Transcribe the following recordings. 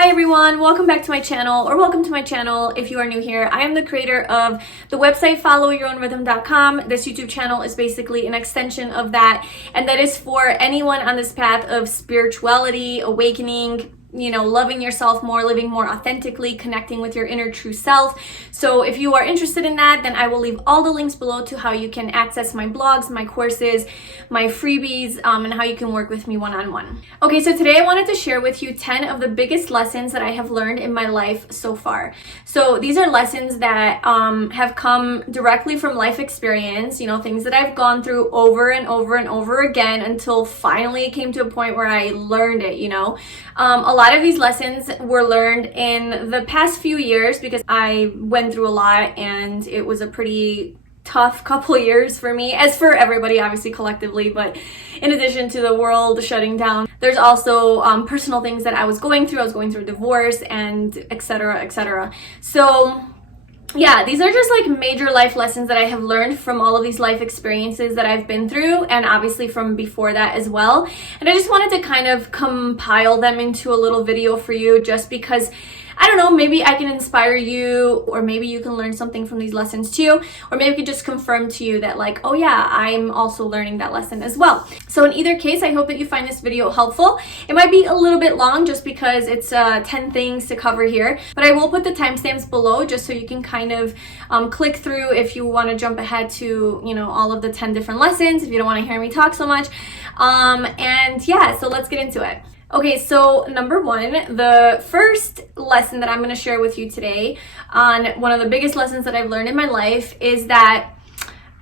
Hi everyone, welcome back to my channel, or welcome to my channel if you are new here. I am the creator of the website followyourownrhythm.com. This YouTube channel is basically an extension of that, and that is for anyone on this path of spirituality, awakening, loving yourself more, living more authentically, connecting with your inner true self. So if you are interested in that, then I will leave all the links below to how you can access my blogs, my courses, my freebies, and how you can work with me one-on-one. Okay, so today I wanted to share with you 10 of the biggest lessons that I have learned in my life so far. So these are lessons that have come directly from life experience, things that I've gone through over and over and over again until finally it came to a point where I learned it, A lot of these lessons were learned in the past few years because I went through a lot and it was a pretty tough couple years for me, as for everybody obviously collectively, but in addition to the world shutting down, there's also personal things that I was going through. I was going through a divorce and etc. etc. So yeah, these are just like major life lessons that I have learned from all of these life experiences that I've been through, and obviously from before that as well. And I just wanted to kind of compile them into a little video for you, just because I don't know, maybe I can inspire you, or maybe you can learn something from these lessons too, or maybe I could just confirm to you that like, oh yeah, I'm also learning that lesson as well. So in either case, I hope that you find this video helpful. It might be a little bit long just because it's 10 things to cover here, but I will put the timestamps below just so you can kind of click through if you want to jump ahead to, all of the 10 different lessons, if you don't want to hear me talk so much. And yeah, so let's get into it. Okay, so number one, the first lesson that I'm going to share with you today on one of the biggest lessons that I've learned in my life is that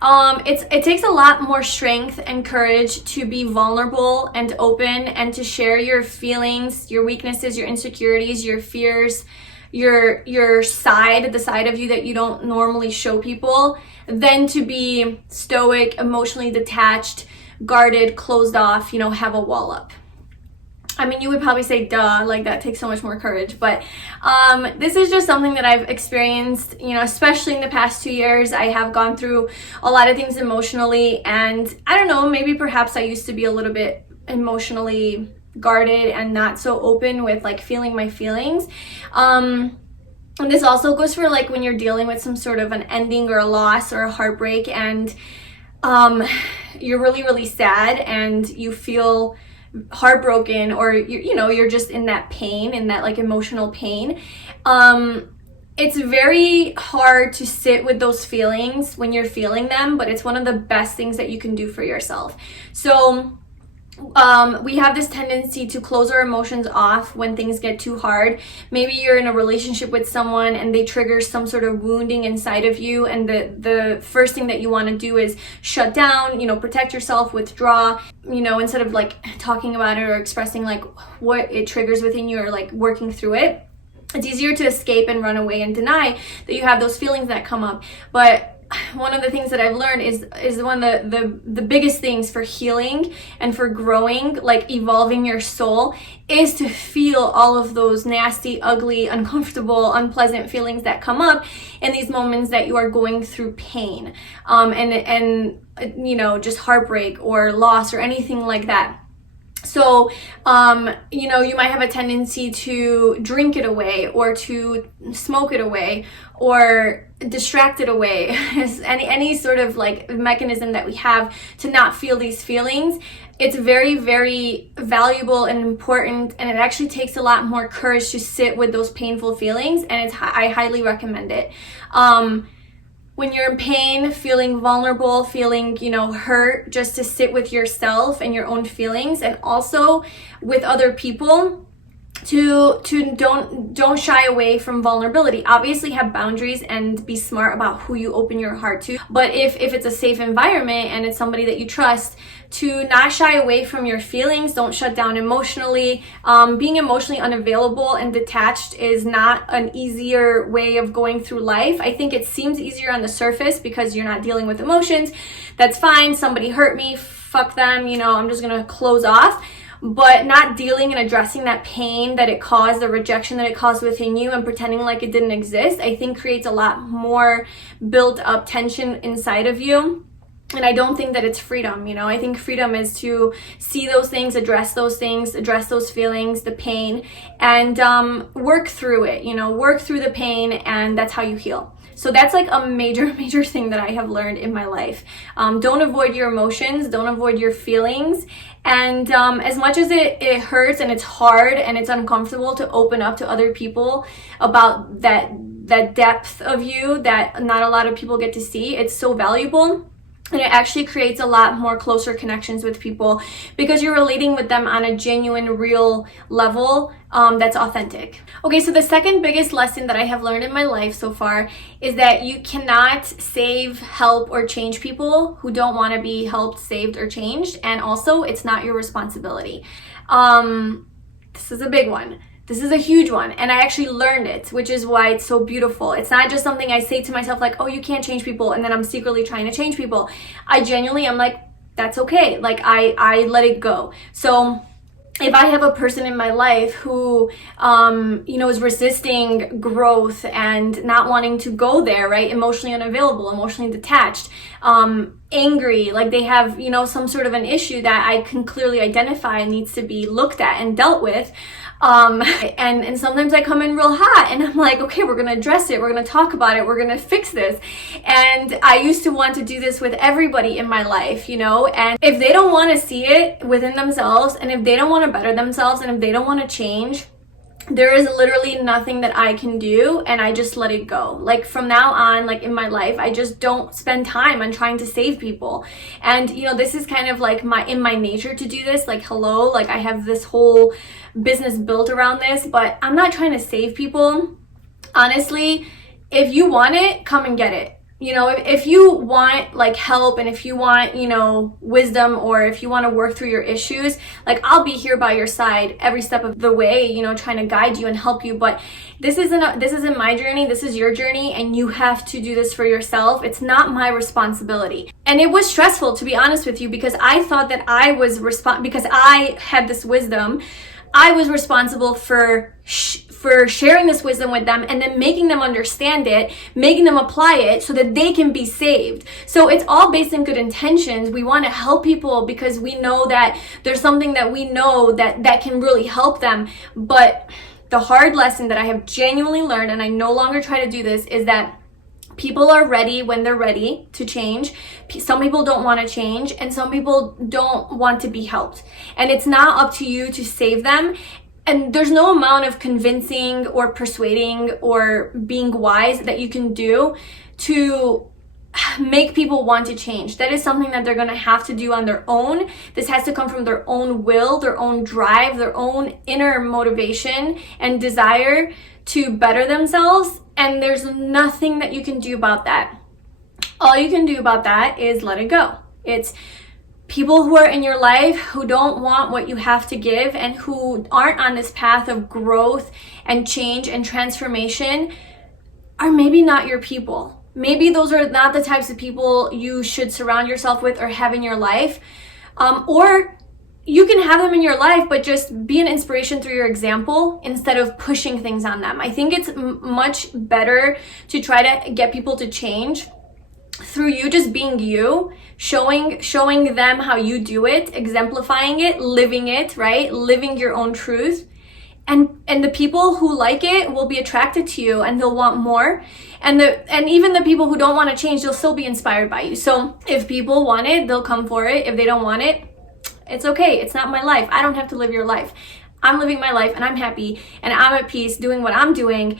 it takes a lot more strength and courage to be vulnerable and open and to share your feelings, your weaknesses, your insecurities, your fears, your side, the side of you that you don't normally show people, than to be stoic, emotionally detached, guarded, closed off, have a wall up. I mean, you would probably say, duh, like that takes so much more courage. But this is just something that I've experienced, especially in the past 2 years. I have gone through a lot of things emotionally. And I don't know, maybe perhaps I used to be a little bit emotionally guarded and not so open with like feeling my feelings. And this also goes for like when you're dealing with some sort of an ending or a loss or a heartbreak, and you're really, really sad and you feel heartbroken, or you're just in that pain, in that like emotional pain. It's very hard to sit with those feelings when you're feeling them, but it's one of the best things that you can do for yourself. So we have this tendency to close our emotions off when things get too hard. Maybe you're in a relationship with someone and they trigger some sort of wounding inside of you, and the first thing that you want to do is shut down, protect yourself, withdraw, instead of like talking about it or expressing like what it triggers within you or like working through it. It's easier to escape and run away and deny that you have those feelings that come up. But one of the things that I've learned is one of the biggest things for healing and for growing, like evolving your soul, is to feel all of those nasty, ugly, uncomfortable, unpleasant feelings that come up in these moments that you are going through pain, and just heartbreak or loss or anything like that. So, you might have a tendency to drink it away, or to smoke it away, or distract it away. any sort of like mechanism that we have to not feel these feelings. It's very, very valuable and important, and it actually takes a lot more courage to sit with those painful feelings, and I highly recommend it. When you're in pain, feeling vulnerable, feeling, hurt, just to sit with yourself and your own feelings, and also with other people, to don't shy away from vulnerability. Obviously have boundaries and be smart about who you open your heart to. But if it's a safe environment and it's somebody that you trust, to not shy away from your feelings. Don't shut down emotionally. Being emotionally unavailable and detached is not an easier way of going through life. I think it seems easier on the surface because you're not dealing with emotions. That's fine. Somebody hurt me, fuck them, I'm just gonna close off. But not dealing and addressing that pain that it caused, the rejection that it caused within you, and pretending like it didn't exist, I think creates a lot more built up tension inside of you. And I don't think that it's freedom, you know. I think freedom is to see those things, address those feelings, the pain, and work through it, you know, work through the pain, and that's how you heal. So that's like a major thing that I have learned in my life. Don't avoid your emotions, don't avoid your feelings. And as much as it hurts and it's hard and it's uncomfortable to open up to other people about that depth of you that not a lot of people get to see, it's so valuable. And it actually creates a lot more closer connections with people because you're relating with them on a genuine, real level that's authentic. Okay, so the second biggest lesson that I have learned in my life so far is that you cannot save, help, or change people who don't want to be helped, saved, or changed. And also, it's not your responsibility. This is a big one. This is a huge one, and I actually learned it, which is why it's so beautiful. It's not just something I say to myself like, oh, you can't change people, and then I'm secretly trying to change people. I genuinely am like, that's okay. Like, I let it go. So if I have a person in my life who, you know, is resisting growth and not wanting to go there, right? Emotionally unavailable, emotionally detached, angry, like they have, you know, some sort of an issue that I can clearly identify and needs to be looked at and dealt with. And sometimes I come in real hot and I'm like, okay, we're going to address it. We're going to talk about it. We're going to fix this. And I used to want to do this with everybody in my life, you know, and if they don't want to see it within themselves, and if they don't want to better themselves, and if they don't want to change, there is literally nothing that I can do, and I just let it go. Like from now on, like in my life, I just don't spend time on trying to save people. And you know, this is kind of like in my nature to do this. Like, hello, like I have this whole business built around this, but I'm not trying to save people. Honestly, if you want it, come and get it. You know, if you want like help, and if you want, you know, wisdom, or if you want to work through your issues, like I'll be here by your side every step of the way, you know, trying to guide you and help you. But this isn't my journey. This is your journey, and you have to do this for yourself. It's not my responsibility. And it was stressful, to be honest with you, because I thought that I was because I had this wisdom, I was responsible for sharing this wisdom with them, and then making them understand it, making them apply it so that they can be saved. So it's all based in good intentions. We want to help people because we know that there's something that we know that can really help them. But the hard lesson that I have genuinely learned, and I no longer try to do this, is that people are ready when they're ready to change. Some people don't want to change, and some people don't want to be helped. And it's not up to you to save them. And there's no amount of convincing or persuading or being wise that you can do to make people want to change. That is something that they're going to have to do on their own. This has to come from their own will, their own drive, their own inner motivation and desire to better themselves. And there's nothing that you can do about that. All you can do about that is let it go. It's people who are in your life who don't want what you have to give, and who aren't on this path of growth and change and transformation, are maybe not your people. Maybe those are not the types of people you should surround yourself with or have in your life. Or you can have them in your life, but just be an inspiration through your example instead of pushing things on them. I think it's much better to try to get people to change through you just being you, showing them how you do it, exemplifying it, living it, right? Living your own truth. And the people who like it will be attracted to you, and they'll want more. And even the people who don't want to change, they'll still be inspired by you. So if people want it, they'll come for it. If they don't want it, it's okay. It's not my life. I don't have to live your life. I'm living my life, and I'm happy, and I'm at peace doing what I'm doing.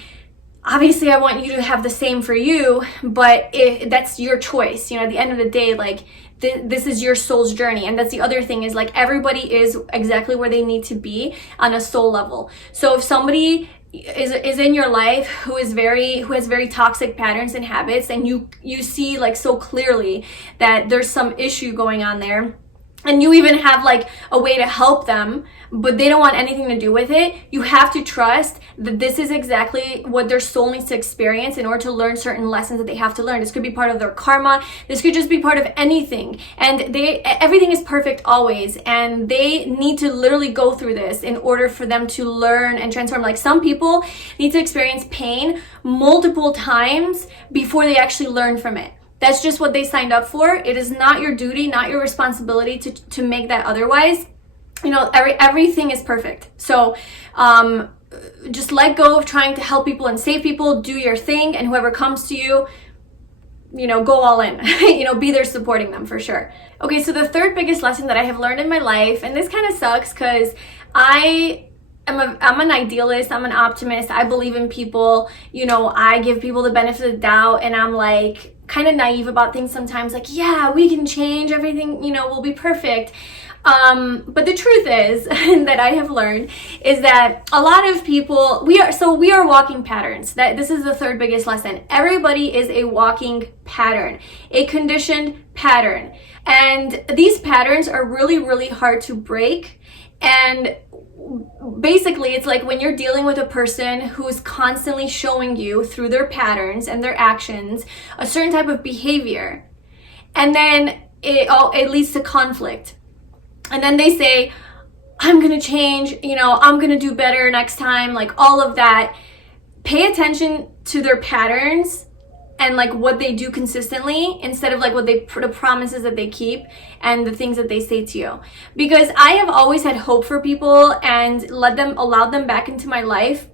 Obviously, I want you to have the same for you, but that's your choice. You know, at the end of the day, like this is your soul's journey. And that's the other thing, is like everybody is exactly where they need to be on a soul level. So if somebody is in your life who has very toxic patterns and habits, and you see like so clearly that there's some issue going on there, and you even have like a way to help them, but they don't want anything to do with it, you have to trust that this is exactly what their soul needs to experience in order to learn certain lessons that they have to learn. This could be part of their karma. This could just be part of anything. And everything is perfect always. And they need to literally go through this in order for them to learn and transform. Like some people need to experience pain multiple times before they actually learn from it. That's just what they signed up for. It is not your duty, not your responsibility to make that otherwise. You know, everything is perfect. So just let go of trying to help people and save people. Do your thing, and whoever comes to you, you know, go all in. You know, be there supporting them for sure. Okay, so the third biggest lesson that I have learned in my life, and this kind of sucks because I'm an idealist, I'm an optimist, I believe in people, you know, I give people the benefit of the doubt, and I'm like kind of naive about things sometimes, like, yeah, we can change everything, you know, will be perfect. But the truth is, that I have learned, is that a lot of people, we are walking patterns. That this is the third biggest lesson. Everybody is a walking pattern, a conditioned pattern. And these patterns are really, really hard to break. And basically, it's like when you're dealing with a person who's constantly showing you through their patterns and their actions a certain type of behavior, and then it leads to conflict. And then they say, I'm going to change, you know, I'm going to do better next time, like all of that. Pay attention to their patterns and like what they do consistently, instead of like the promises that they keep and the things that they say to you. Because I have always had hope for people and allowed them back into my life,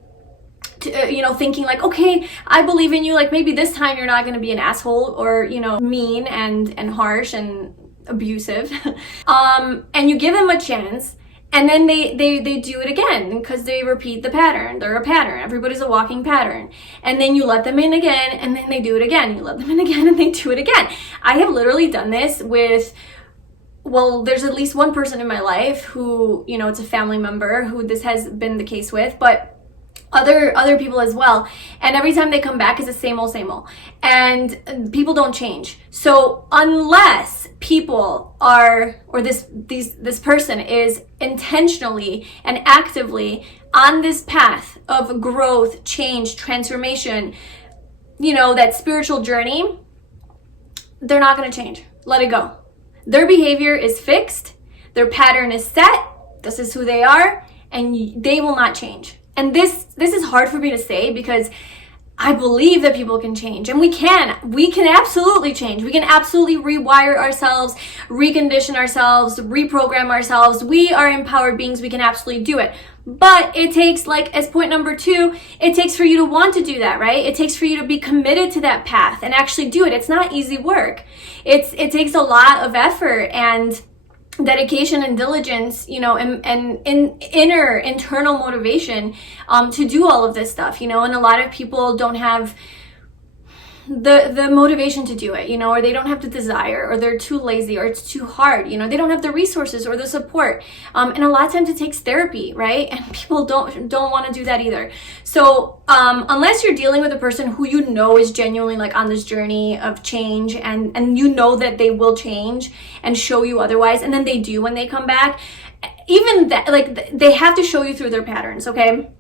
to, you know, thinking like, okay, I believe in you, like maybe this time you're not going to be an asshole or, you know, mean and harsh and abusive. And you give them a chance, and then they do it again because they repeat the pattern. They're a pattern. Everybody's a walking pattern. And then you let them in again, and then they do it again. You let them in again, and they do it again. I have literally done this with, well, there's at least one person in my life who, you know, it's a family member who this has been the case with, but other people as well. And every time they come back, it's the same old, and people don't change. So unless people are, or this person is intentionally and actively on this path of growth, change, transformation, you know, that spiritual journey, they're not going to change. Let it go. Their behavior is fixed. Their pattern is set. This is who they are, and they will not change. And this is hard for me to say because I believe that people can change, and we can absolutely change. We can absolutely rewire ourselves, recondition ourselves, reprogram ourselves. We are empowered beings. We can absolutely do it. But it takes, like, as point number 2, it takes for you to want to do that, right? It takes for you to be committed to that path and actually do it. It's not easy work. It takes a lot of effort and dedication and diligence, you know, and internal motivation to do all of this stuff, you know. And a lot of people don't have the motivation to do it, you know, or they don't have the desire, or they're too lazy, or it's too hard, you know, they don't have the resources or the support. And a lot of times it takes therapy, right? And people don't want to do that either. So unless you're dealing with a person who you know is genuinely like on this journey of change, and you know that they will change and show you otherwise, and then they do when they come back, even that, like, they have to show you through their patterns, okay?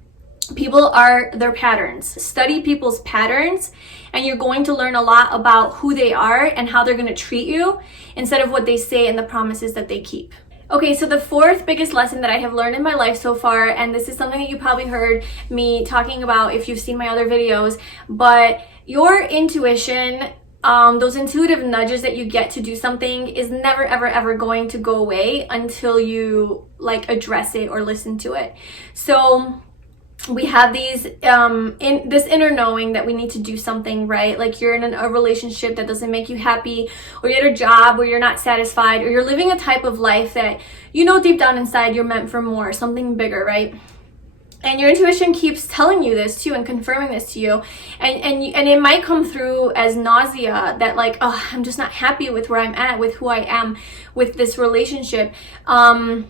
People are their patterns. Study people's patterns, and you're going to learn a lot about who they are and how they're going to treat you, instead of what they say and the promises that they keep. Okay, so the fourth biggest lesson that I have learned in my life so far, and this is something that you probably heard me talking about if you've seen my other videos, but your intuition, those intuitive nudges that you get to do something, is never ever going to go away until you like address it or listen to it. So we have these in this inner knowing that we need to do something, right? Like you're in a relationship that doesn't make you happy, or you're at a job where you're not satisfied, or you're living a type of life that you know deep down inside you're meant for more, something bigger, right? And your intuition keeps telling you this too, and confirming this to you, and it might come through as nausea, that like, oh, I'm just not happy with where I'm at, with who I am, with this relationship, or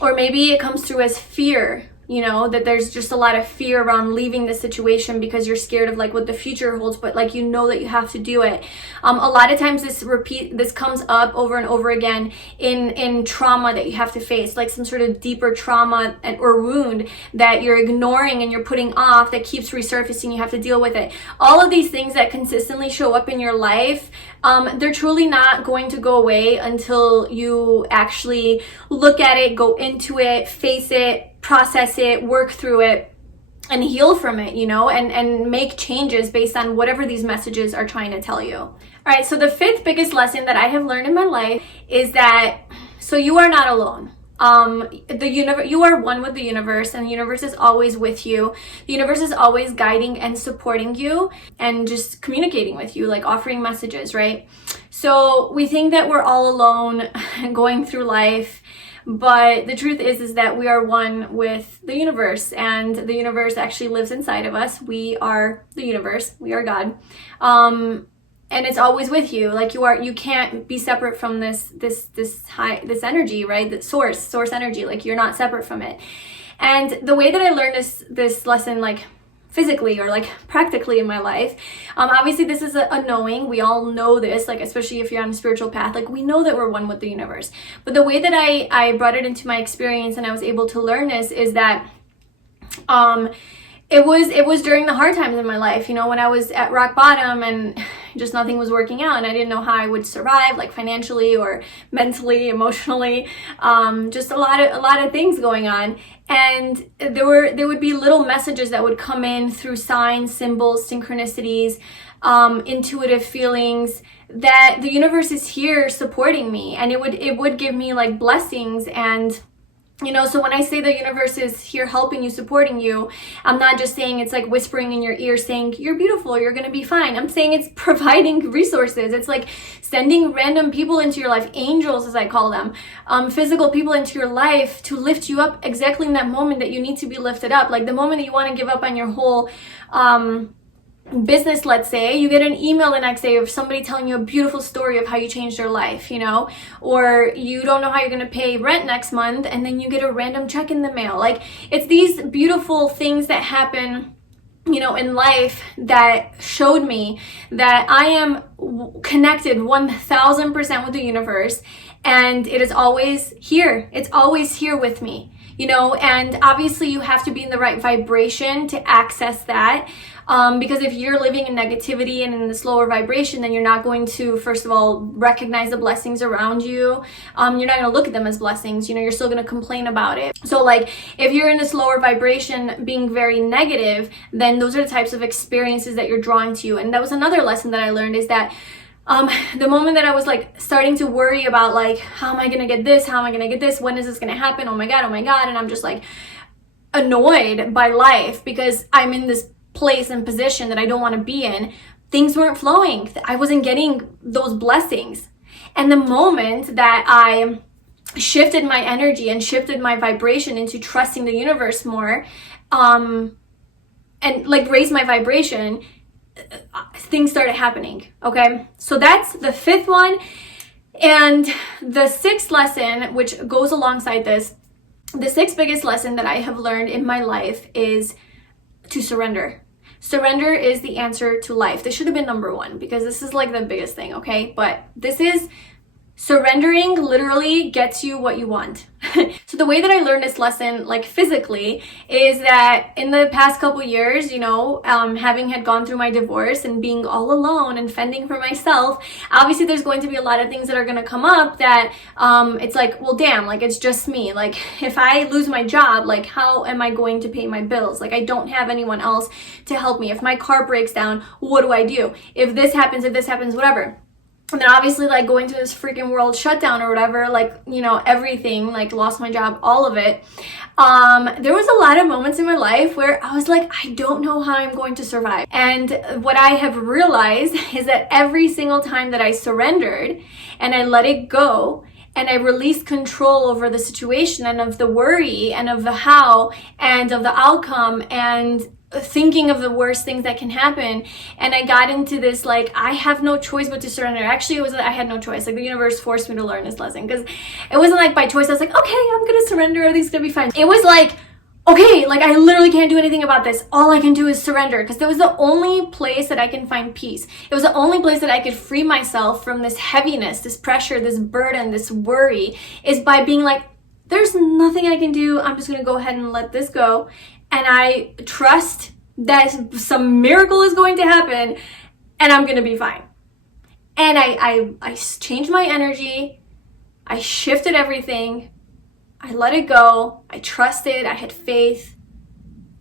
maybe it comes through as fear. You know, that there's just a lot of fear around leaving the situation because you're scared of like what the future holds, but like you know that you have to do it. A lot of times this comes up over and over again in trauma that you have to face, like some sort of deeper trauma or wound that you're ignoring and you're putting off, that keeps resurfacing. You have to deal with it. All of these things that consistently show up in your life, they're truly not going to go away until you actually look at it, go into it, face it, process it, work through it, and heal from it, you know, and make changes based on whatever these messages are trying to tell you. All right, so the fifth biggest lesson that I have learned in my life is that, so you are not alone. You are one with the universe, and the universe is always with you. The universe is always guiding and supporting you and just communicating with you, like offering messages, right? So we think that we're all alone going through life, but the truth is that we are one with the universe, and the universe actually lives inside of us. We are the universe. We are God. And it's always with you. Like you can't be separate from this energy, right? The source energy. Like you're not separate from it. And the way that I learned this lesson, like physically or like practically in my life, obviously this is a knowing. We all know this, like especially if you're on a spiritual path, like we know that we're one with the universe. But the way that I brought it into my experience and I was able to learn this is that it was during the hard times in my life, you know, when I was at rock bottom and just nothing was working out and I didn't know how I would survive, like financially or mentally, emotionally, just a lot of things going on. And there would be little messages that would come in through signs, symbols, synchronicities, intuitive feelings that the universe is here supporting me, and it would give me like blessings. And you know, so when I say the universe is here helping you, supporting you, I'm not just saying it's like whispering in your ear saying, you're beautiful, you're going to be fine. I'm saying it's providing resources. It's like sending random people into your life, angels as I call them, physical people into your life to lift you up exactly in that moment that you need to be lifted up. Like the moment that you want to give up on your whole business, let's say, you get an email the next day of somebody telling you a beautiful story of how you changed their life, you know, or you don't know how you're going to pay rent next month and then you get a random check in the mail. Like it's these beautiful things that happen, you know, in life that showed me that I am connected 1000% with the universe, and it is always here. It's always here with me, you know, and obviously you have to be in the right vibration to access that. Because if you're living in negativity and in this lower vibration, then you're not going to, first of all, recognize the blessings around you. You're not going to look at them as blessings. You know, you're still going to complain about it. So like if you're in this lower vibration being very negative, then those are the types of experiences that you're drawing to you. And that was another lesson that I learned, is that the moment that I was like starting to worry about like, how am I going to get this? How am I going to get this? When is this going to happen? Oh my God. And I'm just like annoyed by life because I'm in this place and position that I don't want to be in. Things weren't flowing. I wasn't getting those blessings. And the moment that I shifted my energy and shifted my vibration into trusting the universe more, and like raised my vibration, things started happening. Okay, so that's the fifth one. And the sixth lesson, which goes alongside this, the sixth biggest lesson that I have learned in my life is to surrender. Surrender is the answer to life. This should have been number one because this is like the biggest thing, okay? But this is surrendering literally gets you what you want. So the way that I learned this lesson, like physically, is that in the past couple years, you know, having had gone through my divorce and being all alone and fending for myself, obviously there's going to be a lot of things that are going to come up that it's like, well, damn, like it's just me. Like if I lose my job, like how am I going to pay my bills? Like I don't have anyone else to help me. If my car breaks down, what do I do? If this happens, whatever. And then obviously like going through this freaking world shutdown or whatever, like, you know, everything, like lost my job, all of it. There was a lot of moments in my life where I was like, I don't know how I'm going to survive. And what I have realized is that every single time that I surrendered and I let it go and I released control over the situation and of the worry and of the how and of the outcome and thinking of the worst things that can happen, and I got into this like I have no choice but to surrender. Actually, it was I had no choice. Like the universe forced me to learn this lesson because it wasn't like by choice. I was like, okay, I'm gonna surrender. Everything's gonna be fine. It was like, okay, like I literally can't do anything about this. All I can do is surrender, because that was the only place that I can find peace. It was the only place that I could free myself from this heaviness, this pressure, this burden, this worry, is by being like, there's nothing I can do. I'm just gonna go ahead and let this go. And I trust that some miracle is going to happen and I'm going to be fine. And I changed my energy. I shifted everything. I let it go. I trusted. I had faith.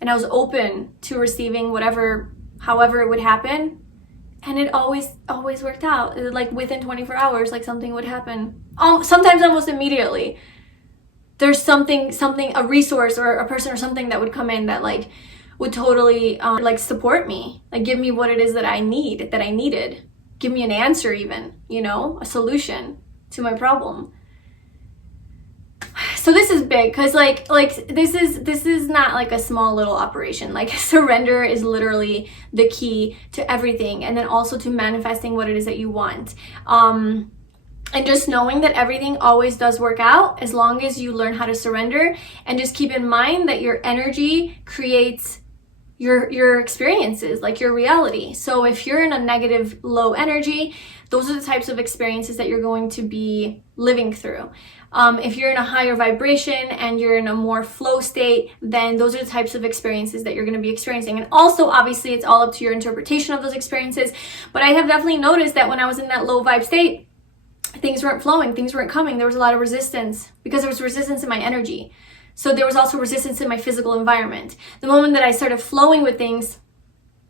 and I was open to receiving whatever, however it would happen. And it always worked out. Like within 24 hours, like something would happen. Sometimes almost immediately. There's something, a resource or a person or something that would come in that like would totally like support me, like give me what it is that I needed, give me an answer even, you know, a solution to my problem. So this is big because like this is not like a small little operation. Like surrender is literally the key to everything, and then also to manifesting what it is that you want. And just knowing that everything always does work out as long as you learn how to surrender, and just keep in mind that your energy creates your experiences, like your reality. So if you're in a negative, low energy, those are the types of experiences that you're going to be living through. If you're in a higher vibration and you're in a more flow state, then those are the types of experiences that you're going to be experiencing. And also, obviously, it's all up to your interpretation of those experiences. But I have definitely noticed that when I was in that low vibe state, things weren't flowing, things weren't coming. There was a lot of resistance because there was resistance in my energy. So there was also resistance in my physical environment. The moment that I started flowing with things,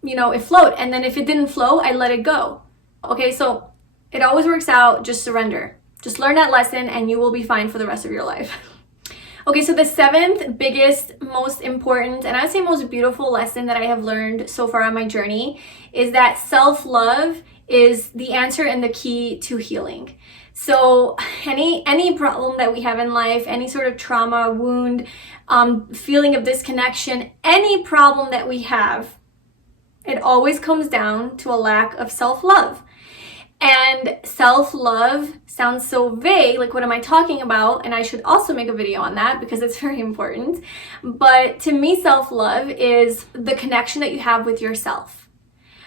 you know, it flowed. And then if it didn't flow, I let it go. Okay, so it always works out. Just surrender. Just learn that lesson and you will be fine for the rest of your life. Okay, so the seventh biggest, most important, and I would say most beautiful lesson that I have learned so far on my journey is that self-love is the answer and the key to healing. So any problem that we have in life, any sort of trauma, wound, feeling of disconnection, any problem that we have, it always comes down to a lack of self-love. And self-love sounds so vague, like what am I talking about? And I should also make a video on that because it's very important. But to me, self-love is the connection that you have with yourself.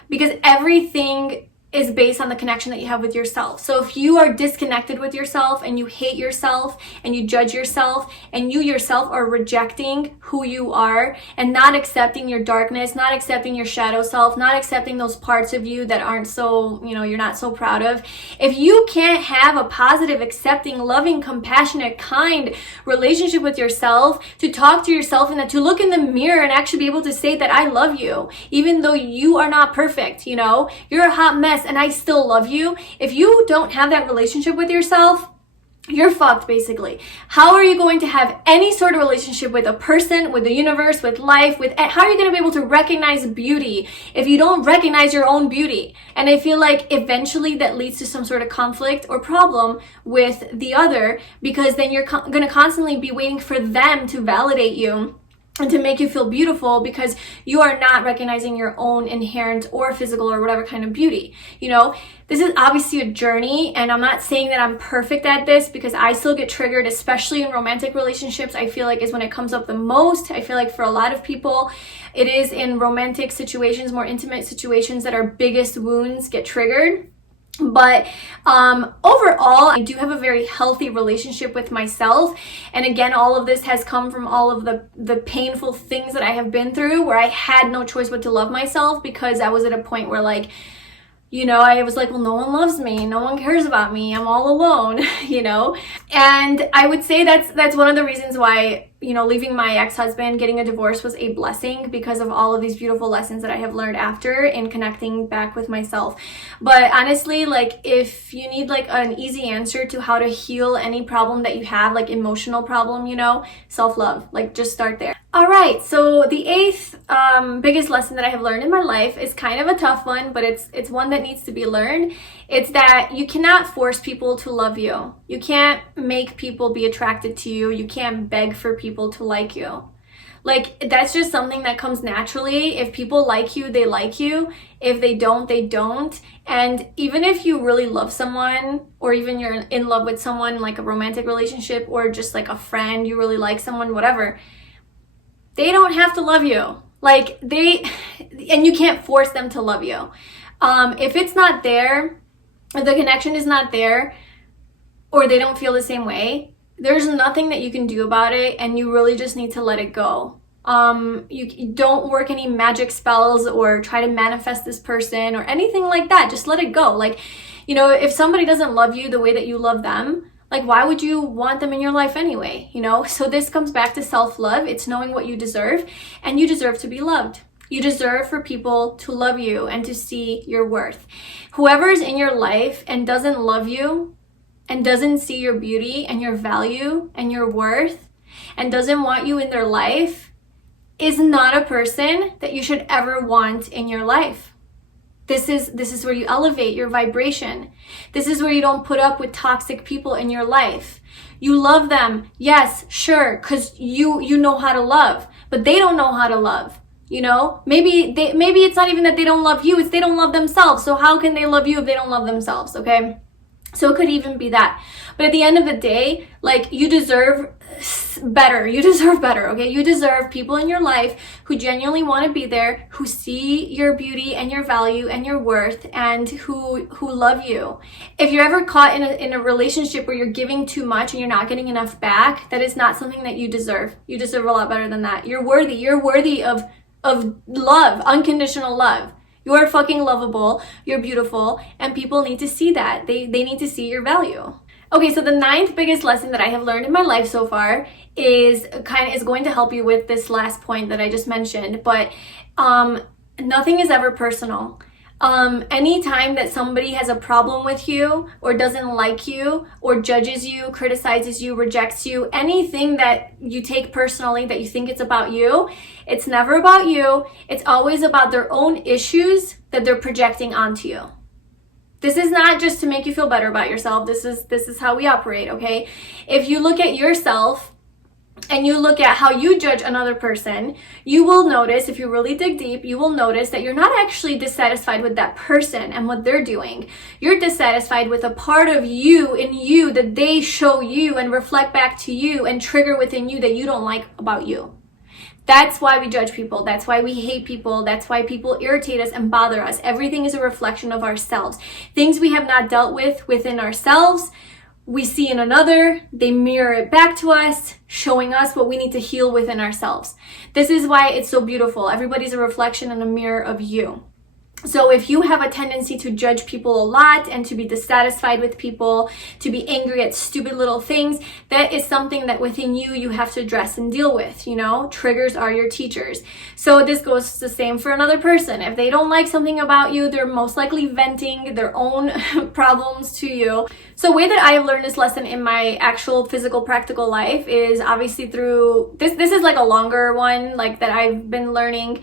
Because everything is based on the connection that you have with yourself. So if you are disconnected with yourself and you hate yourself and you judge yourself and you yourself are rejecting who you are and not accepting your darkness, not accepting your shadow self, not accepting those parts of you that aren't so, you know, you're not so proud of. If you can't have a positive, accepting, loving, compassionate, kind relationship with yourself, to talk to yourself and to look in the mirror and actually be able to say that I love you, even though you are not perfect, you know, you're a hot mess, and I still love you. If you don't have that relationship with yourself, you're fucked basically. How are you going to have any sort of relationship with a person, with the universe, with life, how are you going to be able to recognize beauty if you don't recognize your own beauty? And I feel like eventually that leads to some sort of conflict or problem with the other, because then you're going to constantly be waiting for them to validate you and to make you feel beautiful because you are not recognizing your own inherent or physical or whatever kind of beauty. You know, this is obviously a journey, and I'm not saying that I'm perfect at this because I still get triggered, especially in romantic relationships. I feel like is when it comes up the most. I feel like for a lot of people, it is in romantic situations, more intimate situations, that our biggest wounds get triggered. But overall, I do have a very healthy relationship with myself. And again, all of this has come from all of the painful things that I have been through, where I had no choice but to love myself, because I was at a point where, like, you know, I was like, well, no one loves me, no one cares about me, I'm all alone, you know. And I would say that's one of the reasons why, you know, leaving my ex-husband, getting a divorce was a blessing, because of all of these beautiful lessons that I have learned after in connecting back with myself. But honestly, like, if you need like an easy answer to how to heal any problem that you have, like emotional problem, you know, self-love, like just start there. All right, so the eighth biggest lesson that I have learned in my life is kind of a tough one, but it's one that needs to be learned. It's that you cannot force people to love you. You can't make people be attracted to you. You can't beg for people to like you. Like, that's just something that comes naturally. If people like you, they like you. If they don't, they don't. And even if you really love someone, or even you're in love with someone, like a romantic relationship, or just like a friend, you really like someone, whatever, they don't have to love you. Like, and you can't force them to love you. If it's not there, if the connection is not there, or they don't feel the same way, there's nothing that you can do about it, and you really just need to let it go. You don't work any magic spells or try to manifest this person or anything like that. Just let it go. Like, you know, if somebody doesn't love you the way that you love them, Like, why would you want them in your life anyway? You know, so this comes back to self-love. It's knowing what you deserve, and you deserve to be loved. You deserve for people to love you and to see your worth. Whoever is in your life and doesn't love you and doesn't see your beauty and your value and your worth and doesn't want you in their life is not a person that you should ever want in your life. This is where you elevate your vibration. This is where you don't put up with toxic people in your life. You love them, yes, sure, because you know how to love, but they don't know how to love. You know, maybe it's not even that they don't love you, it's they don't love themselves. So how can they love you if they don't love themselves? Okay, so it could even be that. But at the end of the day, like, you deserve better. You deserve better, okay? You deserve people in your life who genuinely want to be there, who see your beauty and your value and your worth, and who love you. If you're ever caught in a relationship where you're giving too much and you're not getting enough back, that is not something that you deserve. You deserve a lot better than that. You're worthy. You're worthy of love, unconditional love. You are fucking lovable, you're beautiful, and people need to see that. They need to see your value. Okay, so the 9th biggest lesson that I have learned in my life so far is going to help you with this last point that I just mentioned, but nothing is ever personal. Anytime that somebody has a problem with you or doesn't like you or judges you, criticizes you, rejects you, anything that you take personally, that you think it's about you, it's never about you. It's always about their own issues that they're projecting onto you. This is not just to make you feel better about yourself. This is how we operate, okay? If you look at yourself and you look at how you judge another person, you will notice, if you really dig deep, you will notice that you're not actually dissatisfied with that person and what they're doing. You're dissatisfied with a part of you in you that they show you and reflect back to you and trigger within you that you don't like about you. That's why we judge people. That's why we hate people. That's why people irritate us and bother us. Everything is a reflection of ourselves. Things we have not dealt with within ourselves, we see in another, they mirror it back to us, showing us what we need to heal within ourselves. This is why it's so beautiful. Everybody's a reflection and a mirror of you. So if you have a tendency to judge people a lot and to be dissatisfied with people, to be angry at stupid little things, that is something that within you have to address and deal with, you know? Triggers are your teachers. So this goes the same for another person. If they don't like something about you, they're most likely venting their own problems to you. So the way that I have learned this lesson in my actual physical practical life is obviously through, this is like a longer one, like that I've been learning,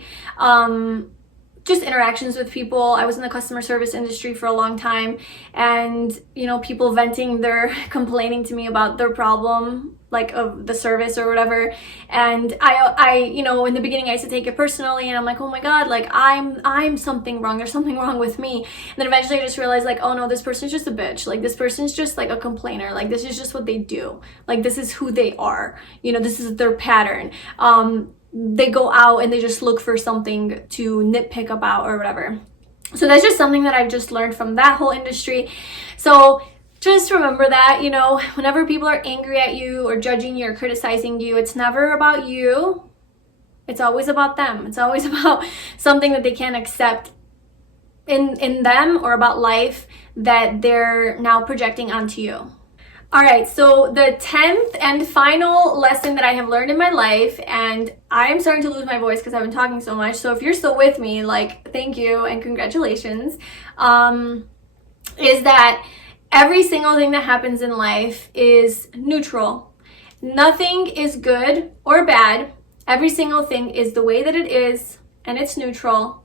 just interactions with people. I was in the customer service industry for a long time, and you know, people venting their complaining to me about their problem, like of the service or whatever. And I you know, in the beginning I used to take it personally, and I'm like, oh my god, like I'm something wrong, there's something wrong with me. And then eventually I just realized, like, oh no, this person's just a bitch, like this person's just like a complainer, like this is just what they do, like this is who they are, you know, this is their pattern. They go out and they just look for something to nitpick about or whatever. So that's just something that I've just learned from that whole industry. So just remember that, you know, whenever people are angry at you or judging you or criticizing you, it's never about you. It's always about them. It's always about something that they can't accept in them, or about life that they're now projecting onto you. All right, so the 10th and final lesson that I have learned in my life, and I'm starting to lose my voice because I've been talking so much, so if you're still with me, like, thank you and congratulations, is that every single thing that happens in life is neutral. Nothing is good or bad. Every single thing is the way that it is, and it's neutral.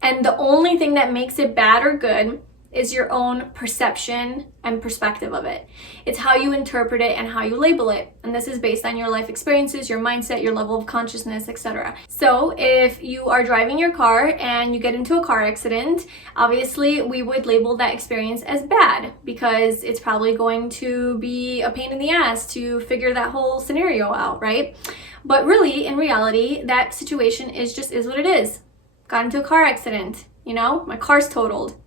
And the only thing that makes it bad or good is your own perception and perspective of it. It's how you interpret it and how you label it. And this is based on your life experiences, your mindset, your level of consciousness, etc. So if you are driving your car and you get into a car accident, obviously we would label that experience as bad because it's probably going to be a pain in the ass to figure that whole scenario out, right? But really, in reality, that situation is what it is. Got into a car accident, you know, my car's totaled.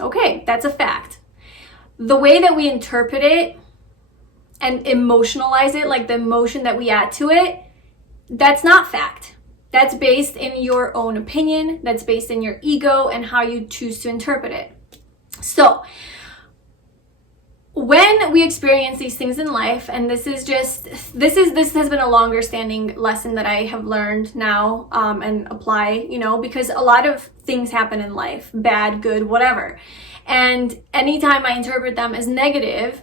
Okay, that's a fact. The way that we interpret it and emotionalize it, like the emotion that we add to it, that's not fact. That's based in your own opinion, that's based in your ego and how you choose to interpret it. So, when we experience these things in life, and this has been a longer standing lesson that I have learned now and apply, you know, because a lot of things happen in life, bad, good, whatever. And anytime I interpret them as negative,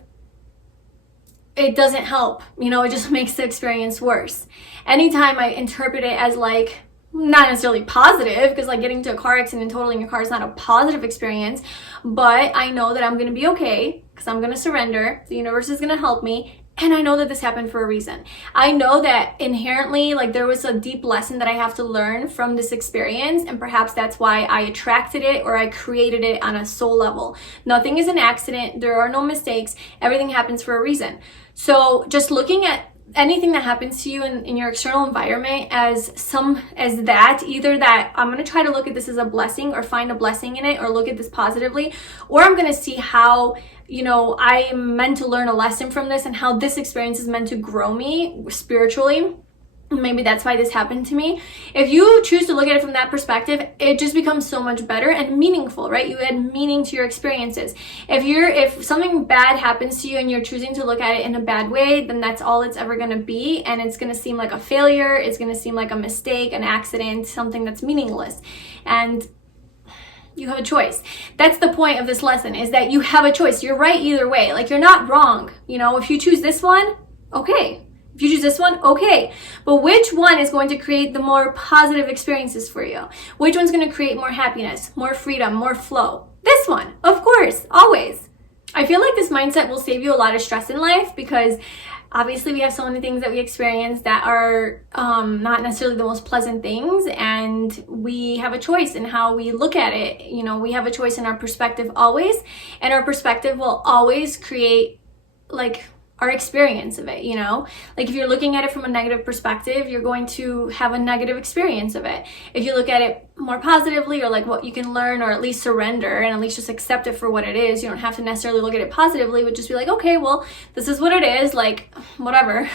it doesn't help, you know, it just makes the experience worse. Anytime I interpret it as like, not necessarily positive, because like getting into a car accident and totaling your car is not a positive experience, but I know that I'm going to be okay because I'm going to surrender. The universe is going to help me. And I know that this happened for a reason. I know that inherently, like, there was a deep lesson that I have to learn from this experience, and perhaps that's why I attracted it or I created it on a soul level. Nothing is an accident. There are no mistakes. Everything happens for a reason. So just looking at anything that happens to you in your external environment as that, either that I'm going to try to look at this as a blessing or find a blessing in it or look at this positively, or I'm going to see how, you know, I am meant to learn a lesson from this and how this experience is meant to grow me spiritually. Maybe that's why this happened to me. If you choose to look at it from that perspective, it just becomes so much better and meaningful, right? You add meaning to your experiences. If something bad happens to you and you're choosing to look at it in a bad way, then that's all it's ever going to be. And it's going to seem like a failure. It's going to seem like a mistake, an accident, something that's meaningless. And you have a choice. That's the point of this lesson, is that you have a choice. You're right either way. Like, you're not wrong. You know, if you choose this one, okay. If you choose this one, okay. But which one is going to create the more positive experiences for you? Which one's going to create more happiness, more freedom, more flow? This one, of course, always. I feel like this mindset will save you a lot of stress in life, because obviously we have so many things that we experience that are not necessarily the most pleasant things, and we have a choice in how we look at it. You know, we have a choice in our perspective always, and our perspective will always create, like, our experience of it, you know? Like, if you're looking at it from a negative perspective, you're going to have a negative experience of it. If you look at it more positively, or like what you can learn, or at least surrender and at least just accept it for what it is, you don't have to necessarily look at it positively, but just be like, okay, well, this is what it is, like, whatever.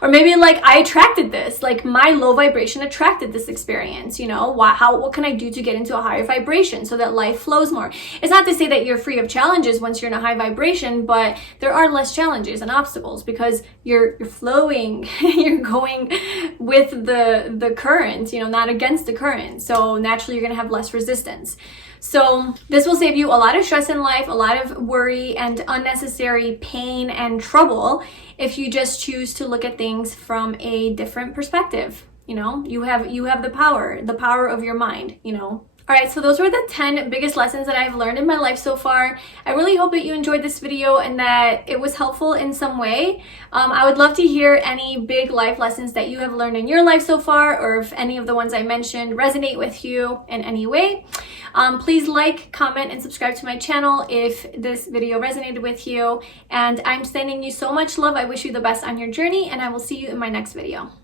Or maybe like, I attracted this, like my low vibration attracted this experience, you know? What can I do to get into a higher vibration so that life flows more? It's not to say that you're free of challenges once you're in a high vibration, but there are less challenges and obstacles because you're flowing. You're going with the current, you know, not against the current. So naturally you're going to have less resistance. So this will save you a lot of stress in life, a lot of worry and unnecessary pain and trouble if you just choose to look at things from a different perspective. You know, you have the power of your mind, you know. All right, so those were the 10 biggest lessons that I've learned in my life so far. I really hope that you enjoyed this video and that it was helpful in some way. I would love to hear any big life lessons that you have learned in your life so far, or if any of the ones I mentioned resonate with you in any way. Please like, comment, and subscribe to my channel if this video resonated with you. And I'm sending you so much love. I wish you the best on your journey, and I will see you in my next video.